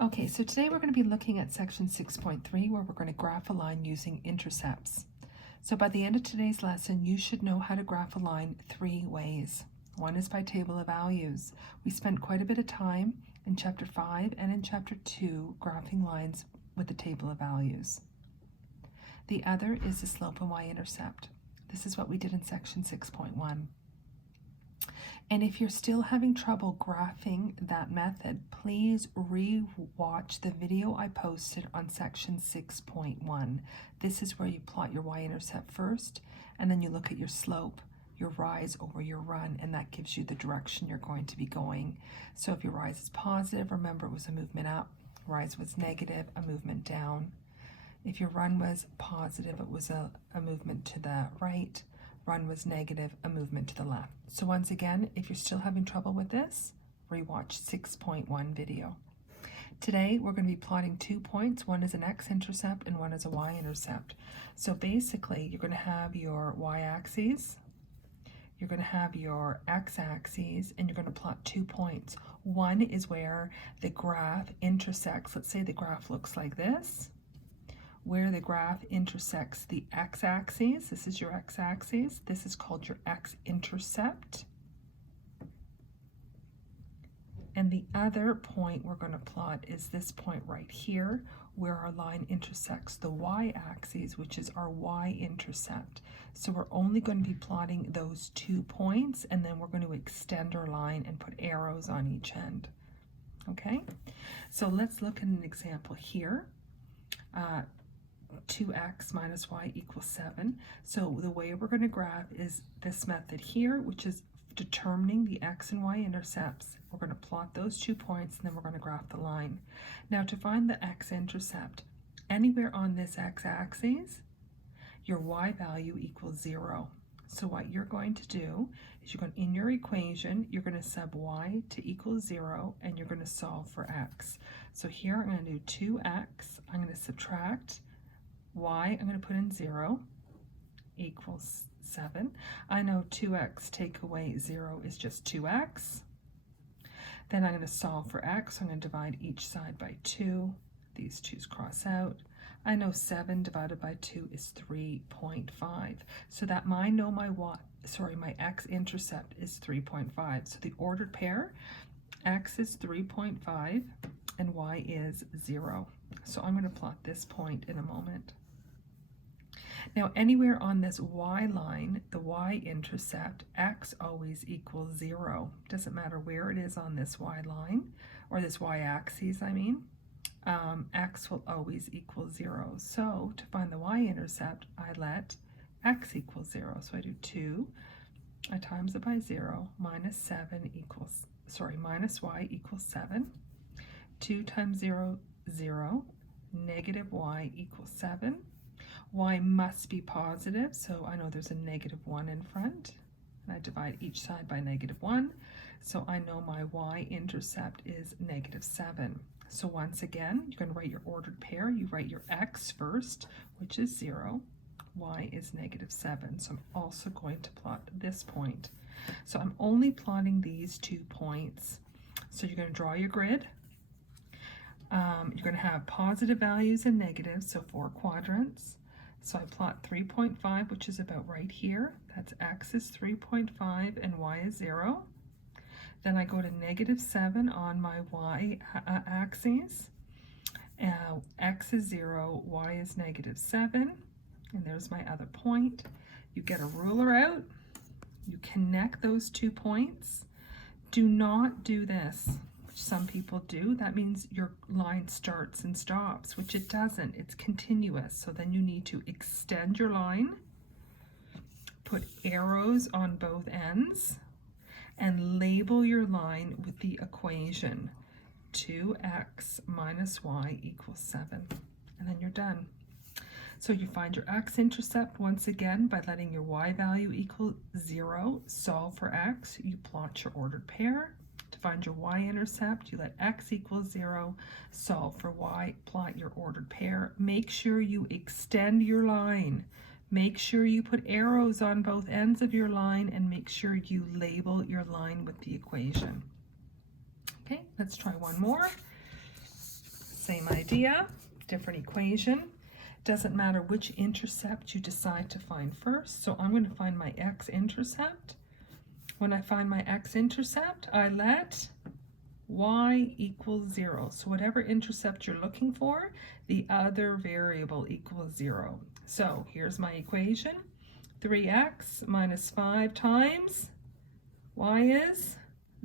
Okay, so today we're going to be looking at section 6.3 where we're going to graph a line using intercepts. So by the end of today's lesson, you should know how to graph a line 3 ways. One is by table of values. We spent quite a bit of time in chapter 5 and in chapter 2 graphing lines with the table of values. The other is the slope and y-intercept. This is what we did in section 6.1. And if you're still having trouble graphing that method, please re-watch the video I posted on section 6.1. This is where you plot your y-intercept first, and then you look at your slope, your rise over your run, and that gives you the direction you're going to be going. So if your rise is positive, remember it was a movement up. Rise was negative, a movement down. If your run was positive, it was a movement to the right. Run was negative, a movement to the left. So once again, if you're still having trouble with this, rewatch 6.1 video. Today, we're going to be plotting 2 points. One is an x-intercept and one is a y-intercept. So basically, you're going to have your y-axis, you're going to have your x-axis, and you're going to plot 2 points. One is where the graph intersects. Let's say the graph looks like this, where the graph intersects the x-axis. This is your x-axis. This is called your x-intercept. And the other point we're going to plot is this point right here, where our line intersects the y-axis, which is our y-intercept. So we're only going to be plotting those 2 points, and then we're going to extend our line and put arrows on each end. Okay? So let's look at an example here. 2x minus y equals 7. So the way we're going to graph is this method here, which is determining the x and y intercepts. We're going to plot those 2 points, and then we're going to graph the line. Now to find the x-intercept, anywhere on this x-axis, your y value equals 0. So what you're going to do is you're going in your equation, you're going to sub y to equal 0, and you're going to solve for x. So here I'm going to do 2x, I'm going to subtract y, I'm going to put in 0, equals 7. I know 2x take away 0 is just 2x. Then I'm going to solve for x. So I'm going to divide each side by 2. These 2's cross out. I know 7 divided by 2 is 3.5. So that my x-intercept is 3.5. So the ordered pair, x is 3.5 and y is 0. So I'm going to plot this point in a moment. Now anywhere on this y line, the y-intercept, x always equals 0. Doesn't matter where it is on this y line, or this y-axis, I mean, x will always equal 0. So to find the y-intercept, I let x equal 0. So I do 2, I times it by 0, minus y equals 7. 2 times 0, 0, negative y equals 7. Y must be positive, so I know there's a negative 1 in front. And I divide each side by negative 1, so I know my y-intercept is negative 7. So once again, you're going to write your ordered pair. You write your x first, which is 0. Y is negative 7. So I'm also going to plot this point. So I'm only plotting these 2 points. So you're going to draw your grid. You're going to have positive values and negatives, so 4 quadrants. So I plot 3.5, which is about right here. That's x is 3.5 and y is 0. Then I go to negative 7 on my y-axis. X is 0, y is negative 7. And there's my other point. You get a ruler out. You connect those 2 points. Do not do this, which some people do. That means your line starts and stops, which it doesn't. It's continuous. So then you need to extend your line, put arrows on both ends, and label your line with the equation 2x minus y equals 7. And then you're done. So you find your x-intercept once again by letting your y value equal 0, solve for x, you plot your ordered pair. To find your y-intercept, you let x equal 0, solve for y, plot your ordered pair. Make sure you extend your line. Make sure you put arrows on both ends of your line, and make sure you label your line with the equation. Okay, let's try one more. Same idea, different equation. Doesn't matter which intercept you decide to find first. So I'm going to find my x-intercept. When I find my x-intercept, I let y equals 0. So whatever intercept you're looking for, the other variable equals 0. So here's my equation. 3x minus 5 times y is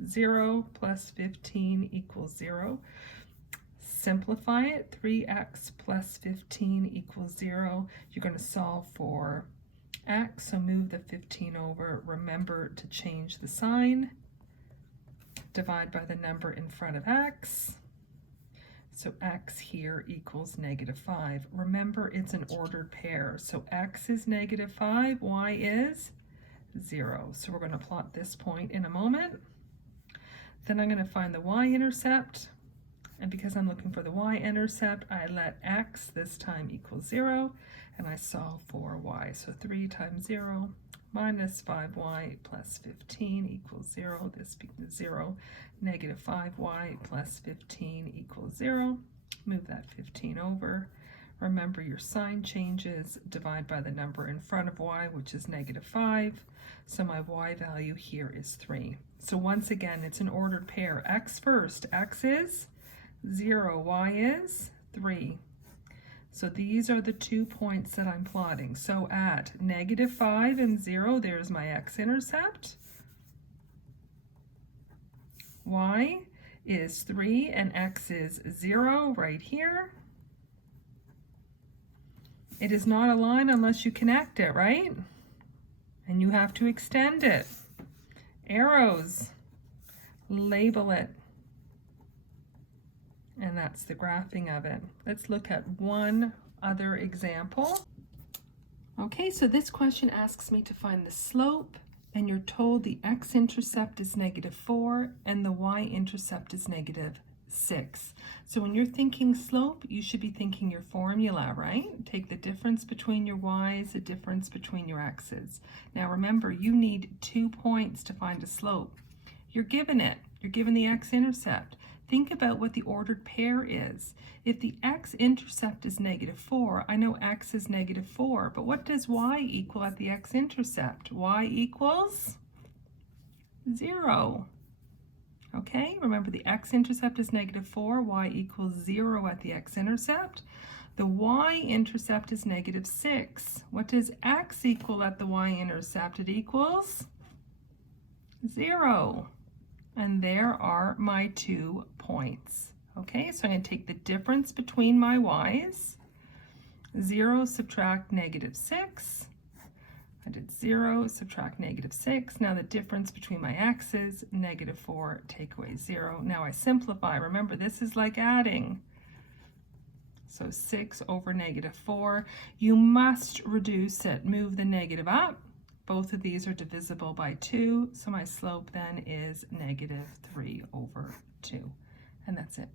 0 plus 15 equals 0. Simplify it. 3x plus 15 equals 0. You're going to solve for x, so move the 15 over. Remember to change the sign. Divide by the number in front of x. So x here equals -5. Remember, it's an ordered pair. So x is -5, y is 0. So we're going to plot this point in a moment. Then I'm going to find the y-intercept. And because I'm looking for the y-intercept, I let x this time equals 0, and I solve for y. So 3 times 0 minus 5y plus 15 equals 0. This becomes 0. -5y plus 15 equals 0. Move that 15 over. Remember, your sign changes. Divide by the number in front of y, which is -5. So my y value here is 3. So once again, it's an ordered pair. X first. X is 0, y is 3. So these are the 2 points that I'm plotting. So at -5 and 0, there's my x-intercept. Y is 3 and x is 0 right here. It is not a line unless you connect it, right? And you have to extend it. Arrows, label it. And that's the graphing of it. Let's look at one other example. Okay, so this question asks me to find the slope, and you're told the x-intercept is -4 and the y-intercept is -6. So when you're thinking slope, you should be thinking your formula, right? Take the difference between your y's, the difference between your x's. Now remember, you need 2 points to find a slope. You're given it. You're given the x-intercept. Think about what the ordered pair is. If the x-intercept is -4, I know x is -4, but what does y equal at the x-intercept? Y equals 0. Okay, remember the x-intercept is -4, y equals 0 at the x-intercept. The y-intercept is -6. What does x equal at the y-intercept? It equals 0. And there are my 2 points. Okay, so I'm going to take the difference between my y's. 0 subtract -6. I did 0 subtract -6. Now the difference between my x's, -4, take away 0. Now I simplify. Remember, this is like adding. So 6 over -4. You must reduce it. Move the negative up. Both of these are divisible by 2, so my slope then is -3 over 2. And that's it.